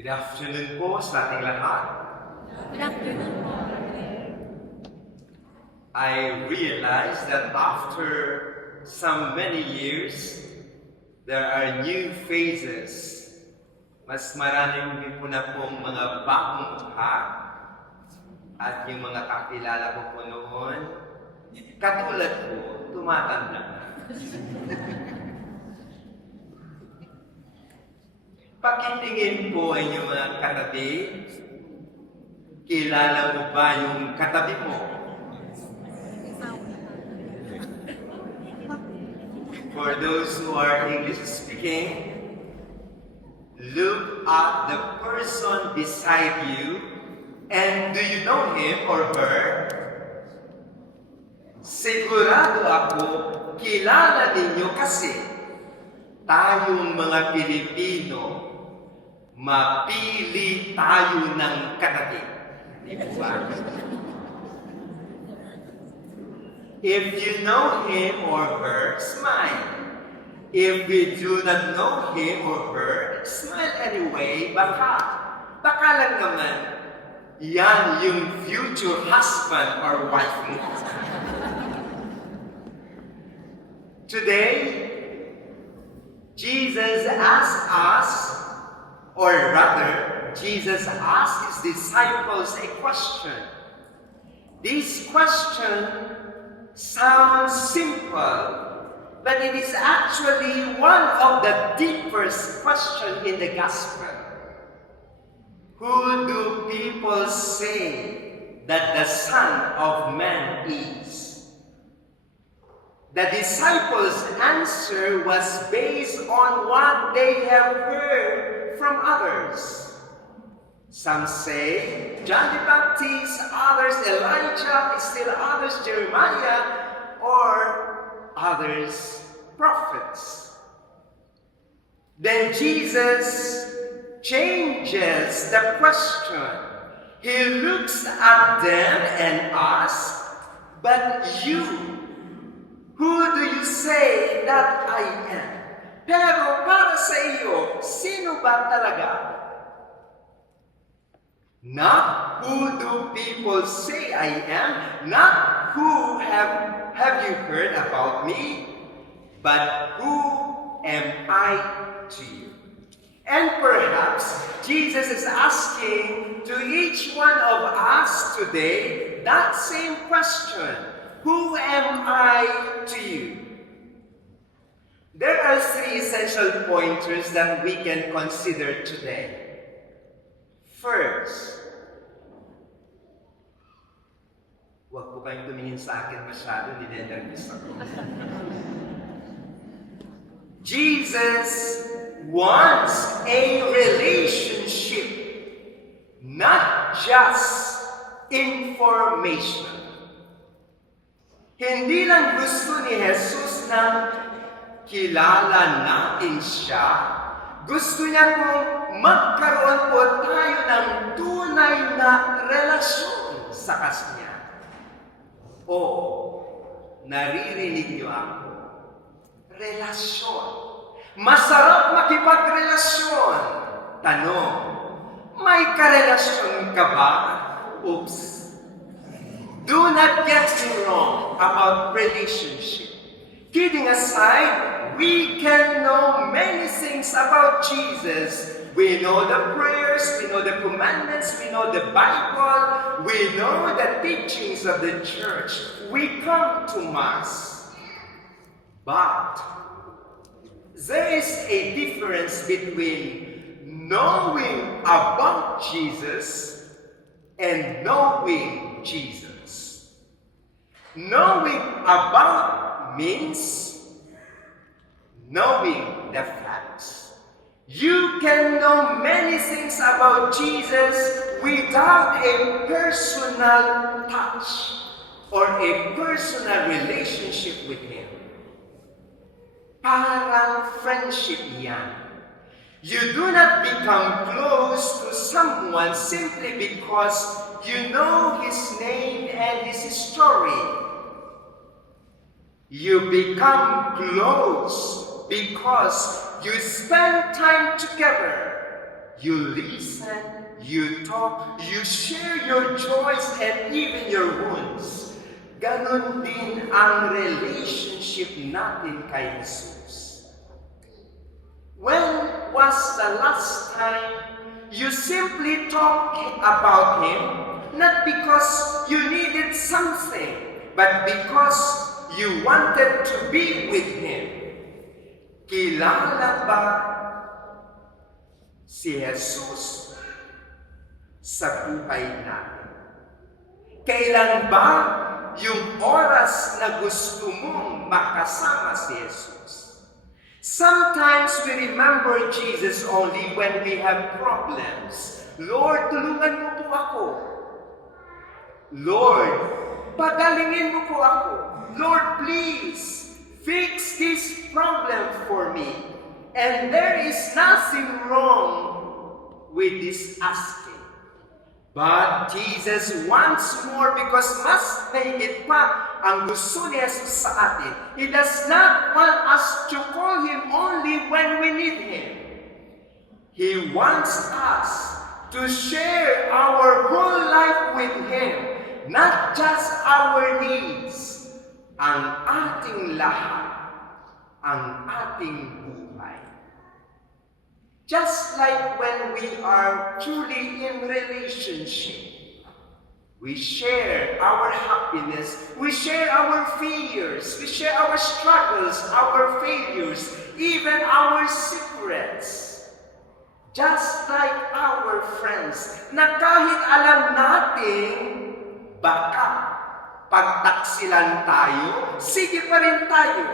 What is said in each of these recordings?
Good afternoon po sa ating lahat. Good afternoon po. I realize that after some many years, there are new faces. Mas maraming po na pong mga bagong mukha at yung mga kakilala ko po noon, katulad po, tumatanda na. Pakitingin po ang inyong mga katabi. Kilala mo ba yung katabi mo? For those who are English speaking, look at the person beside you and do you know him or her? Sigurado ako, kilala ninyo kasi tayong mga Pilipino, mapili tayo ng katabi. Di ba? If you know him or her, smile. If we do not know him or her, smile anyway. Baka lang naman, yan yung future husband or wife mo. Today, Jesus asked us, or rather, Jesus asked his disciples a question. This question sounds simple, but it is actually one of the deepest questions in the gospel. Who do people say that the Son of Man is? The disciples' answer was based on what they have heard from others. Some say John the Baptist, others Elijah, still others Jeremiah, or others prophets. Then Jesus changes the question. He looks at them and asks, "But you, who do you say that I am?" Pero para sa iyo, sino ba talaga? Not who do people say I am, not who have you heard about me, but who am I to you? And perhaps Jesus is asking to each one of us today that same question. Who am I to you? There are three essential pointers that we can consider today. First, huwag po kayong tumingin sa akin masyado, ninenervous ako. Jesus wants a relationship, not just information. Hindi lang gusto ni Jesus na kilala natin siya. Gusto niya kung magkaroon po tayo ng tunay na relasyon sa Kanya. O, naririnig niyo ako? Relasyon. Masarap makipagrelasyon. Tanong, may karelasyon ka ba? Oops. Do not get me wrong about relationship. Kidding aside, we can know many things about Jesus. We know the prayers, we know the commandments, we know the Bible, we know the teachings of the church. We come to Mass. But there is a difference between knowing about Jesus and knowing Jesus. Knowing about means knowing the facts. You can know many things about Jesus without a personal touch or a personal relationship with Him. Parang friendship yan. You do not become close to someone simply because you know his name and his story. You become close because you spend time together. You listen, you talk, you share your joys and even your wounds. Ganon din ang relationship natin kay Jesus. When was the last time you simply talked about Him, not because you needed something, but because you wanted to be with Him? Kilala ba si Jesus sa buhay natin? Kailan ba yung oras na gusto mong makasama si Jesus? Sometimes we remember Jesus only when we have problems. Lord, tulungan mo po ako. Lord, pagalingin mo po ako. Lord, please, fix this problem for me. And there is nothing wrong with this asking. But Jesus wants more because mas mahigit pa ang gusto ni Jesus sa atin. He does not want us to call Him only when we need Him. He wants us to share our whole life with Him, not just our needs, ang ating lahat, ang ating buhay. Just like when we are truly in relationship, we share our happiness, we share our fears, we share our struggles, our failures, even our secrets. Just like our friends, na kahit alam natin, baka pagtaksilan tayo, sige pa rin tayo.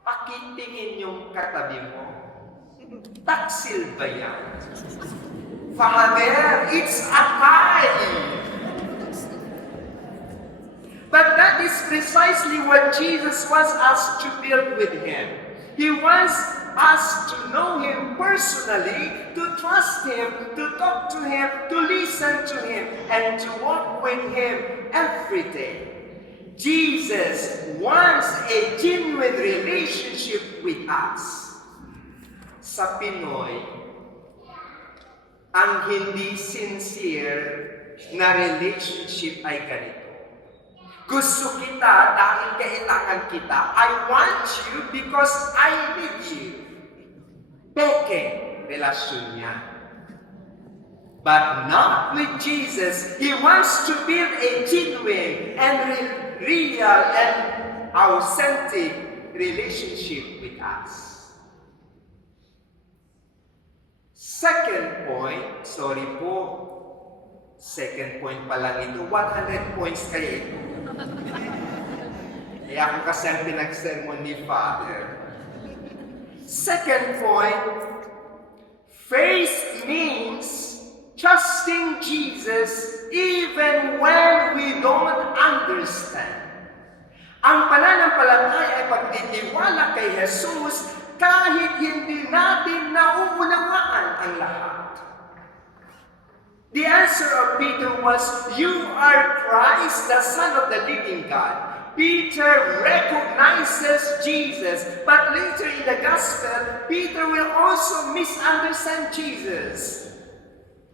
Pakitingin yung katabi mo. Taksil ba yan? Father, it's a tie! But that is precisely what Jesus wants us to build with Him. He wants us to know Him personally, to trust Him, to talk to Him, to listen to Him, and to walk with Him every day. Jesus wants a genuine relationship with us. Sa Pinoy, ang hindi sincere na relationship ay ganito. Gusto kita dahil kailangan kita. I want you because I need you. Peke, relasyon niya. But not with Jesus. He wants to build a genuine and real and authentic relationship with us. Second point, second point pa lang ito, 100 points kaya ito. Kaya ako kasi ang pinag-sermon ni Father. Second point, faith means trusting Jesus even when we don't understand. Ang pananampalataya ay pagtitiwala kay Jesus kahit hindi natin nauunawaan ang lahat. The answer of Peter was, "You are Christ, the Son of the living God." Peter recognizes Jesus, but later in the Gospel, Peter will also misunderstand Jesus.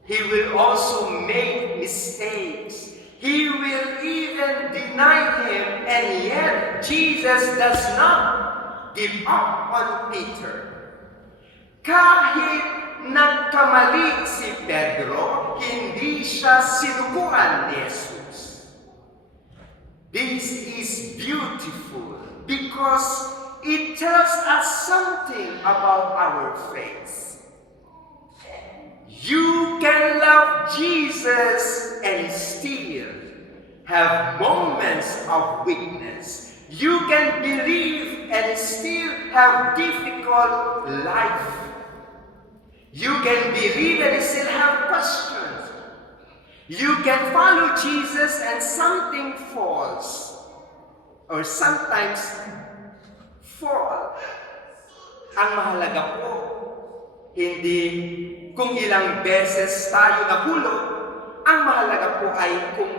He will also make mistakes. He will even deny Him, and yet Jesus does not give up on Peter. Kahit nagkamali si Pedro, hindi siya sinubukan ni Jesus. This is beautiful because it tells us something about our faith. You can love Jesus and still have moments of weakness. You can believe and still have difficult life. You can believe and still have questions. You can follow Jesus and something falls. Or sometimes fall. Ang mahalaga po, hindi kung ilang beses tayo nahulog. Ang mahalaga po ay kung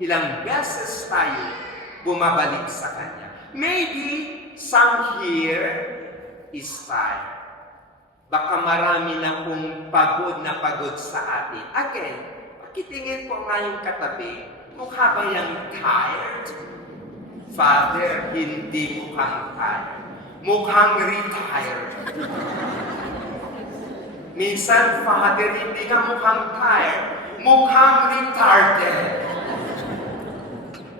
ilang beses tayo bumabalik sa Kanya. Maybe some here is time. Baka marami na kung pagod na pagod sa atin. Again, pakitingin po nga yung katabi, mukha ba yung tired? Father, hindi mukhang tired. Mukhang retired. Minsan, Father, hindi nga mukhang tired. Mukhang retarded.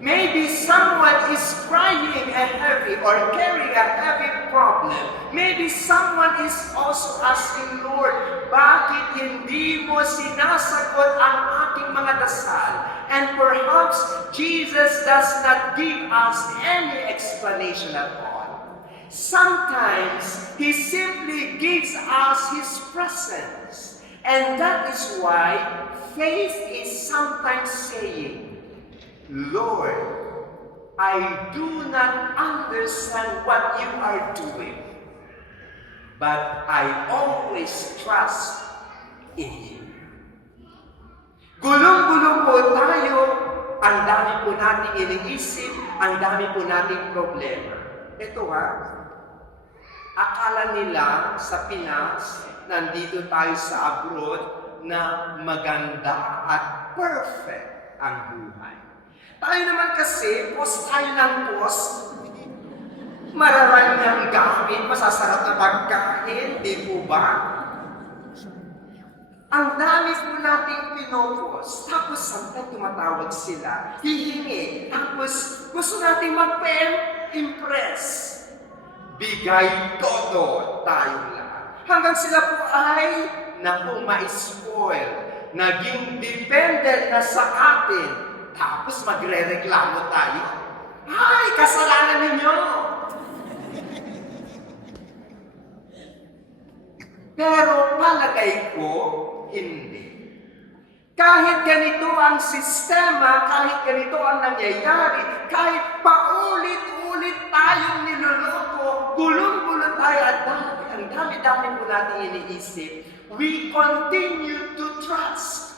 Maybe someone is crying a heavy or carrying a heavy problem. Maybe someone is also asking, Lord, bakit hindi mo sinasagot ang aking mga dasal? And perhaps Jesus does not give us any explanation at all. Sometimes He simply gives us His presence. And that is why faith is sometimes saying, Lord, I do not understand what you are doing, but I always trust in you. Gulong-gulong po tayo, ang dami po nating iniisip, ang dami po nating problema. Ito ha, akala nila sa Pinas, nandito tayo sa abroad, na maganda at perfect ang buhay. Tayo naman kasi, post tayo ng post, mararami ang gamit, masasarap na pagkain, di po ba? Ang dami po nating pinopos, tapos sampai tumatawag sila, hihingi, tapos gusto nating mag-impress. Bigay todo tayong lahat. Hanggang sila po ay, naku, ma-spoil, naging dependent na sa atin. Tapos magre-reklamo tayo. Ay, kasalanan ninyo! Pero palagay ko, hindi. Kahit ganito ang sistema, kahit ganito ang nangyayari, kahit paulit-ulit tayong niloloko, gulong-gulo tayo at ang dami-dami po natin iniisip, we continue to trust.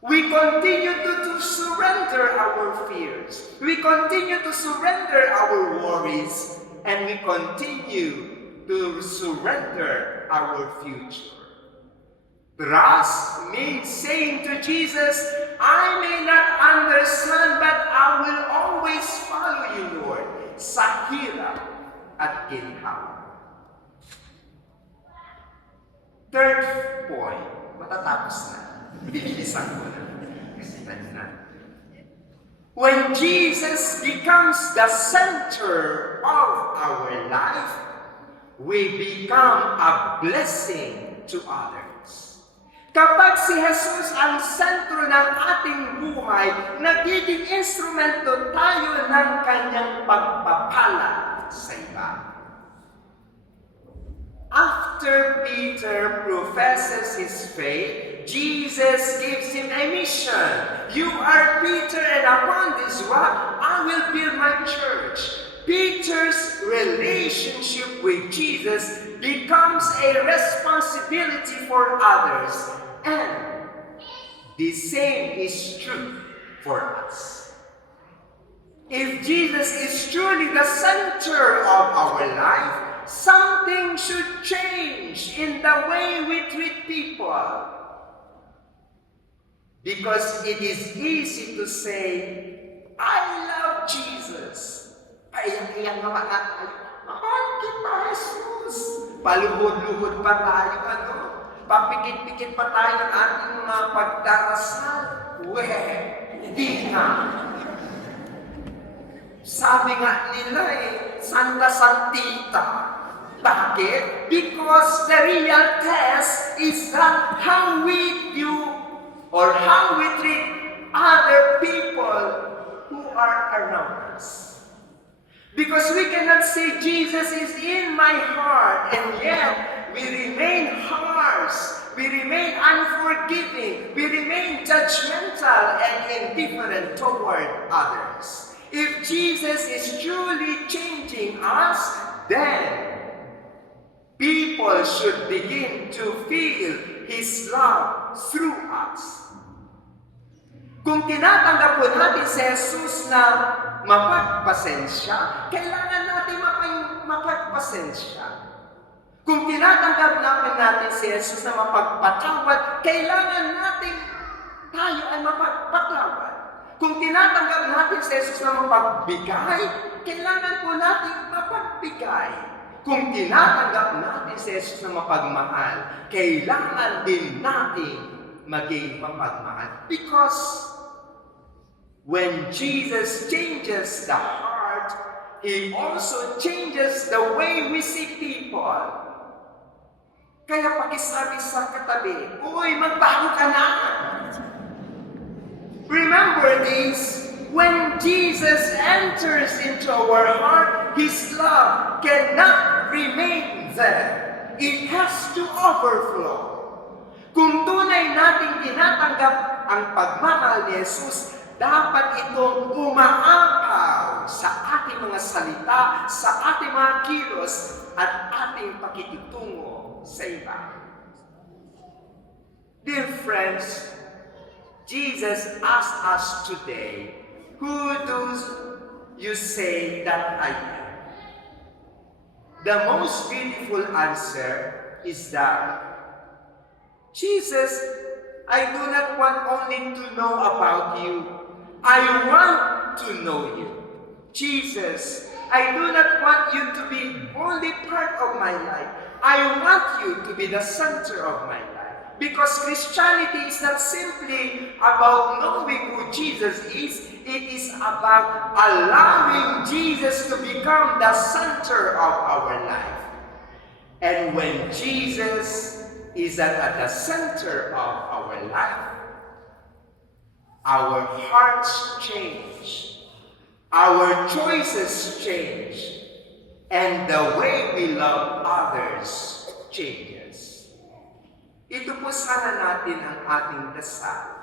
We continue to surrender our fears. We continue to surrender our worries. And we continue to surrender our future. Trust means saying to Jesus, I may not understand, but I will always follow you, Lord, sa hirap at ginhawa. Third point, matatapos na. Bibilisan ko na. Kasi na. When Jesus becomes the center of our life, we become a blessing to others. Kapag si Jesus ang sentro ng ating buhay, nagiging instrumento tayo ng kanyang pagpapala sa iba. After Peter professes his faith, Jesus gives him a mission. You are Peter, and upon this rock I will build my church. Peter's relationship with Jesus becomes a responsibility for others. And the same is true for us. If Jesus is truly the center of our life, something should change in the way we treat people. Because it is easy to say, I love Jesus. Paiyang-iyang naman na tayo. Mahal kita, Jesus. Paluhod-luhod pa tayo, ano? Papikit-pikit pa tayo ng ating mga pagdarasal. Hindi nga. Sabi nga nila Santa Santita. Bakit? Because the real test is that how we do or how we treat other people who are around us. Because we cannot say Jesus is in my heart, and yet we remain harsh, we remain unforgiving, we remain judgmental and indifferent toward others. If Jesus is truly changing us, then people should begin to feel His love through us. Kung tinatanggap po natin si Jesus na mapagpasensya, kailangan natin mapagpasensya. Kung tinatanggap natin si Jesus na mapagpatawad, kailangan natin tayo ay mapagpatawad. Kung tinatanggap natin si Jesus na mapagbigay, kailangan po natin mapagbigay. Kung tinatanggap natin si Jesus na mapagmahal, kailangan din natin maging mapagmahal. Because when Jesus changes the heart, He also changes the way we see people. Kaya pakisabi sa katabi, uy, magbago ka na! Remember this, when Jesus enters into our heart, His love cannot remain there. It has to overflow. Kung tunay nating tinatanggap ang pagmamahal ni Jesus, dapat itong umaapaw sa ating mga salita, sa ating mga kilos, at ating pakitutungo sa iba. Dear friends, Jesus asked us today, who do you say that I am? The most beautiful answer is that, Jesus, I do not want only to know about you. I want to know you. Jesus, I do not want you to be only part of my life. I want you to be the center of my life. Because Christianity is not simply about knowing who Jesus is, it is about allowing Jesus to become the center of our life. And when Jesus is at the center of our life, our hearts change, our choices change, and the way we love others changes. Ito po sana natin ang ating dasal.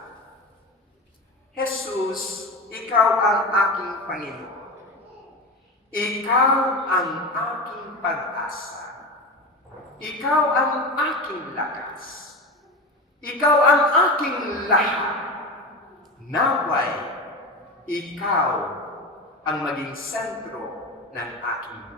Jesus, Ikaw ang aking Panginoon. Ikaw ang aking pag-asa. Ikaw ang aking lakas. Ikaw ang aking lahat. Naway, Ikaw ang maging sentro ng aking